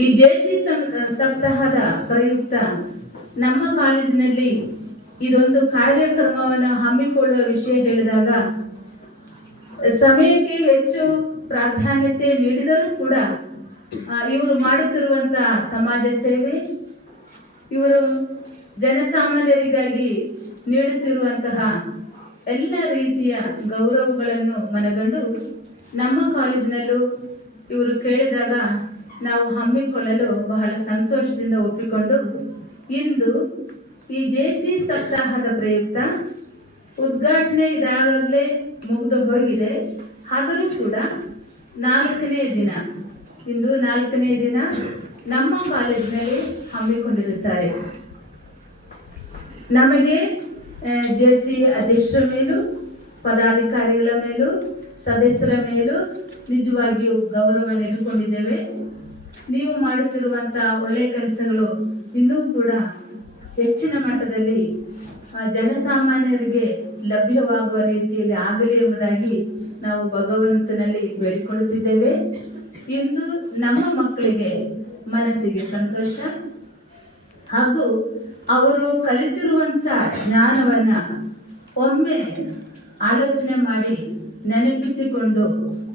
ಈ ಜೇಸಿ ಸಪ್ತಾಹದ ಪ್ರಯುಕ್ತ ನಮ್ಮ ಕಾಲೇಜಿನಲ್ಲಿ ಇದೊಂದು ಕಾರ್ಯಕ್ರಮವನ್ನು ಹಮ್ಮಿಕೊಳ್ಳುವ ವಿಷಯ ಹೇಳಿದಾಗ, ಸಮಯಕ್ಕೆ ಹೆಚ್ಚು ಪ್ರಾಧಾನ್ಯತೆ ನೀಡಿದರೂ ಕೂಡ ಇವರು ಮಾಡುತ್ತಿರುವಂತಹ ಸಮಾಜ ಸೇವೆ, ಇವರು ಜನಸಾಮಾನ್ಯರಿಗಾಗಿ ನೀಡುತ್ತಿರುವಂತಹ ಎಲ್ಲ ರೀತಿಯ ಗೌರವಗಳನ್ನು ಮನಗಂಡು ನಮ್ಮ ಕಾಲೇಜಿನಲ್ಲೂ ಇವರು ಕೇಳಿದಾಗ ನಾವು ಹಮ್ಮಿಕೊಳ್ಳಲು ಬಹಳ ಸಂತೋಷದಿಂದ ಒಪ್ಪಿಕೊಂಡು ಇಂದು ಈ ಜೆ ಸಿ ಸಪ್ತಾಹದ ಪ್ರಯುಕ್ತ ಉದ್ಘಾಟನೆ ಇದಾಗಲೇ ಮುಗಿದು ಹೋಗಿದೆ. ಆದರೂ ಕೂಡ ನಾಲ್ಕನೇ ದಿನ, ಇಂದು ನಾಲ್ಕನೇ ದಿನ ನಮ್ಮ ಕಾಲೇಜಿನಲ್ಲಿ ಹಮ್ಮಿಕೊಂಡಿರುತ್ತಾರೆ. ನಮಗೆ ಜೆ ಸಿ ಅಧ್ಯಕ್ಷರ ಮೇಲೂ, ಪದಾಧಿಕಾರಿಗಳ ಮೇಲೂ, ಸದಸ್ಯರ ಮೇಲೂ ನಿಜವಾಗಿಯೂ ಗೌರವ ನೆಲೆಗೊಂಡಿದ್ದೇವೆ. ನೀವು ಮಾಡುತ್ತಿರುವಂತಹ ಒಳ್ಳೆಯ ಕೆಲಸಗಳು ಇನ್ನೂ ಕೂಡ ಹೆಚ್ಚಿನ ಮಟ್ಟದಲ್ಲಿ ಜನಸಾಮಾನ್ಯರಿಗೆ ಲಭ್ಯವಾಗುವ ರೀತಿಯಲ್ಲಿ ಆಗಲಿ ಎಂಬುದಾಗಿ ನಾವು ಭಗವಂತನಲ್ಲಿ ಬೇಡಿಕೊಳ್ಳುತ್ತಿದ್ದೇವೆ. ಇಂದು ನಮ್ಮ ಮಕ್ಕಳಿಗೆ ಮನಸ್ಸಿಗೆ ಸಂತೋಷ. ಹಾಗೂ ಅವರು ಕಲಿತಿರುವಂತ ಜ್ಞಾನವನ್ನ ಒಮ್ಮೆ ಆಲೋಚನೆ ಮಾಡಿ ನೆನಪಿಸಿಕೊಂಡು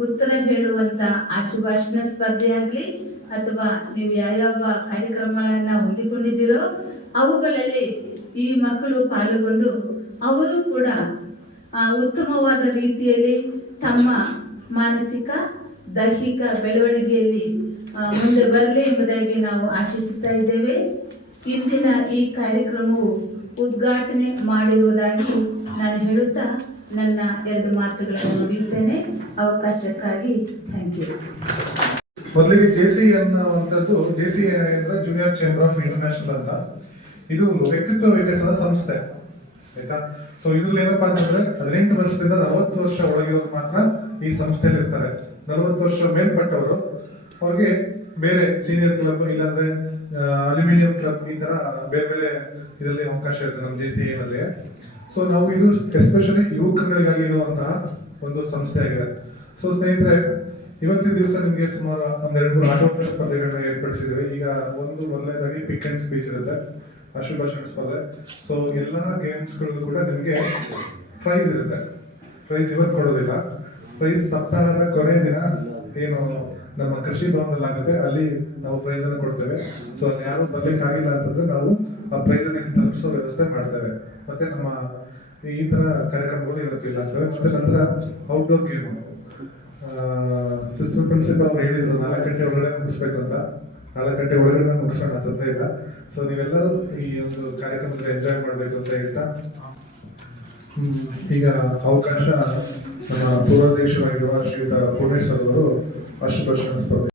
ಉತ್ತರ ಹೇಳುವಂತ ಆಶುಭಾಷಣ ಸ್ಪರ್ಧೆಯಾಗಲಿ ಅಥವಾ ನೀವು ಯಾವ್ಯಾವ ಕಾರ್ಯಕ್ರಮಗಳನ್ನ ಹೊಂದಿಕೊಂಡಿದ್ದೀರೋ ಅವುಗಳಲ್ಲಿ ಈ ಮಕ್ಕಳು ಪಾಲ್ಗೊಂಡು ಅವರು ಕೂಡ ಉತ್ತಮವಾದ ರೀತಿಯಲ್ಲಿ ತಮ್ಮ ಮಾನಸಿಕ, ದೈಹಿಕ ಬೆಳವಣಿಗೆಯಲ್ಲಿ ಮುಂದೆ ಬರಲಿ ಎಂಬುದಾಗಿ ನಾವು ಆಶಿಸುತ್ತಾ ಇದ್ದೇವೆ. ಇಂದಿನ ಈ ಕಾರ್ಯಕ್ರಮವು ಉದ್ಘಾಟನೆ ಮಾಡಿರುವುದಾಗಿ ನಾನು ಹೇಳುತ್ತಾ ನನ್ನ ಎರಡು ಮಾತುಗಳನ್ನು ಮುಗಿಸ್ತೇನೆ. ಅವಕಾಶಕ್ಕಾಗಿ ಥ್ಯಾಂಕ್ ಯು ಮೊದಲಿಗೆ ಜೆ ಸಿ ಅನ್ನುವಂಥದ್ದು ಜೆ ಸಿ ಅಂದ್ರೆ ಜೂನಿಯರ್ ಚೇಂಬರ್ ಆಫ್ ಇಂಟರ್ನ್ಯಾಷನಲ್ ಅಂತ. ಇದು ವ್ಯಕ್ತಿತ್ವ ವಿಕಸನ ಸಂಸ್ಥೆ, ಆಯ್ತಾ? ಸೊ ಇದ್ರಲ್ಲಿ ಏನಪ್ಪಾ ಅಂತಂದ್ರೆ ಹದಿನೆಂಟು ವರ್ಷದಿಂದ ನಲವತ್ತು ವರ್ಷ ಒಳಗಿರೋರು ಮಾತ್ರ ಈ ಸಂಸ್ಥೆಯಲ್ಲಿ ಇರ್ತಾರೆ. ನಲವತ್ತು ವರ್ಷ ಮೇಲ್ಪಟ್ಟವರು, ಅವ್ರಿಗೆ ಬೇರೆ ಸೀನಿಯರ್ ಕ್ಲಬ್ ಇಲ್ಲಾಂದ್ರೆ ಅಲ್ಯೂಮಿನಿಯಂ ಕ್ಲಬ್ ಈ ತರ ಬೇರೆ ಬೇರೆ ಇದರಲ್ಲಿ ಅವಕಾಶ ಇರುತ್ತೆ ನಮ್ಮ ಜೆ ಸಿ ನಲ್ಲಿ. ಸೊ ನಾವು ಇದು ಎಸ್ಪೆಷಲಿ ಯುವಕರಿಗಾಗಿ ಇರುವಂತಹ ಒಂದು ಸಂಸ್ಥೆ ಆಗಿದೆ ಸೊ ಸ್ನೇಹಿತರೆ, ಇವತ್ತಿನ ದಿವಸ ನಿಮಗೆ ಸುಮಾರು ಒಂದೆರಡು ಮೂರು ಆಟೋಟ ಸ್ಪರ್ಧೆಗಳನ್ನ ಏರ್ಪಡಿಸಿದ್ದೇವೆ. ಈಗ ಒಂದು ಮೊದಲನೇದಾಗಿ ಪಿಕ್ ಅಂಡ್ ಸ್ಪೀಚ್ ಇರುತ್ತೆ, ಅಶುಭಾಷಣ ಸ್ಪರ್ಧೆ. ಸೊ ಎಲ್ಲ ಗೇಮ್ಸ್ಗಳಿಗೂ ಕೂಡ ನಿಮಗೆ ಪ್ರೈಸ್ ಇರುತ್ತೆ. ಪ್ರೈಸ್ ಇವತ್ತು ಕೊಡೋದಿಲ್ಲ. ಪ್ರೈಸ್ ಸಪ್ತಾಹದ ಕೊನೆ ದಿನ ಏನು? ನಮ್ಮ ಕೃಷಿ ಭವನದಲ್ಲಿ ಆಗುತ್ತೆ. ಅಲ್ಲಿ ನಾವು ಪ್ರೈಸ್ ಅನ್ನು ಕೊಡ್ತೇವೆ. ಸೊ ಅಲ್ಲಿ ಯಾರು ಬರ್ಲಿಕ್ಕೆ ಆಗಿಲ್ಲ ಅಂತಂದ್ರೆ ನಾವು ಆ ಪ್ರೈಸ್ ಅನ್ನು ಇಲ್ಲಿ ತಲುಪಿಸೋ ವ್ಯವಸ್ಥೆ ಮಾಡ್ತೇವೆ. ಮತ್ತೆ ನಮ್ಮ ಈ ತರ ಕಾರ್ಯಕ್ರಮಗಳು ಇರೋದಿಲ್ಲ ಅಂತೇವೆ ಮತ್ತೆ ನಂತರ ಔಟ್ಡೋರ್ ಗೇಮ್ ಸಿಸ್ಟರ್ ಪ್ರಿನ್ಸಿಪಲ್ ಅವ್ರು ಹೇಳಿದ್ರು ನಾಲ್ಕು ಗಂಟೆ ಒಳಗಡೆ ಮುಗಿಸ್ಬೇಕು ಅಂತ. ನಾಲ್ಕು ಗಂಟೆ ಒಳಗಡೆ ಮುಗಿಸೋಣ ತೊಂದರೆ ಇಲ್ಲ. ಸೊ ನೀವೆಲ್ಲರೂ ಈ ಒಂದು ಕಾರ್ಯಕ್ರಮದಲ್ಲಿ ಎಂಜಾಯ್ ಮಾಡಬೇಕು ಅಂತ ಹೇಳ್ತಾ ಈಗ ಅವಕಾಶ ನಮ್ಮ ಪೂರ್ವಾಧ್ಯಕ್ಷರಾಗಿರುವ ಶ್ರೀಯುತ ಪೂರ್ಣೇಶ್ ಅವರು ಅಷ್ಟು ಸ್ಪರ್ಧೆ